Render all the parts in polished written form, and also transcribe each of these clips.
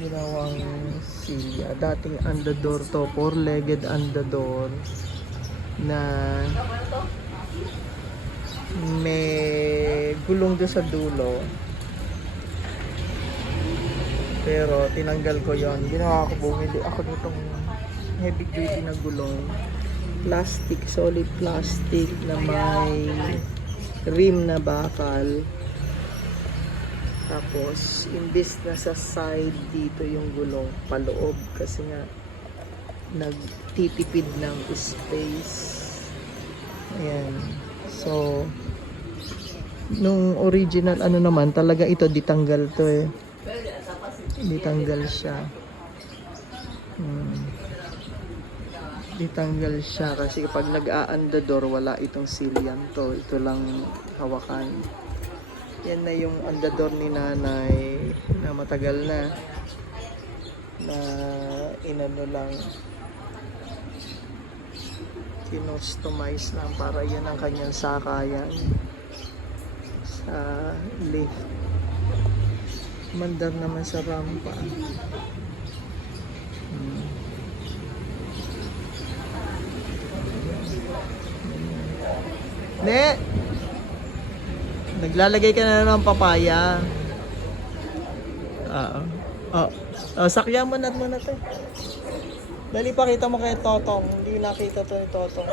ginawang silya. Dating andador to, four-legged andador na may gulong doon sa dulo. Pero tinanggal ko yon. Ginawa ko, bumili ako nitong heavy duty na gulong. Plastic, solid plastic na may rim na bakal. Tapos, imbis na sa side dito yung gulong, paloob kasi nga nagtitipid ng space. Ayan. So, nung original ano naman, talaga ito ditanggal to eh. Ditanggal siya. Ditanggal siya kasi kapag nag-aandador, wala itong silyan to. Ito lang hawakan. Yan na yung andador ni nanay na matagal na inano lang, kinustomize lang para yan ang kanyang sakayan sa lift. Mandar naman sa rampa. Ne! Naglalagay ka na ng papaya. Sakyan mo na muna to. Dali, pakita mo kay Totong. Hindi nakita to ni Totong.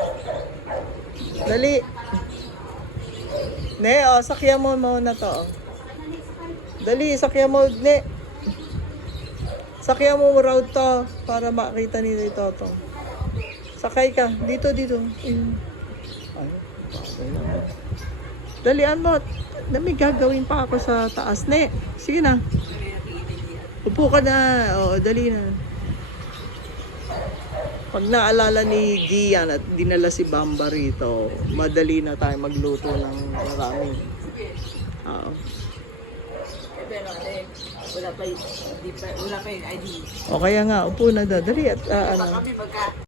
Dali. Ne, sakyan mo muna to. Dali, sakyan mo. Ne. Sakyan mo route to para makita ni Totong. Sakay ka. Dito. Ayun. Dalian mo. May gagawin pa ako sa taas. Ne, sige na. Upo ka na. O, dali na. Pag naalala ni Gian at dinala si Bamba rito, madali na tayo magluto ng maraming. Oo. Wala pa yung ID. O kaya nga, upo na da. Dali at ano.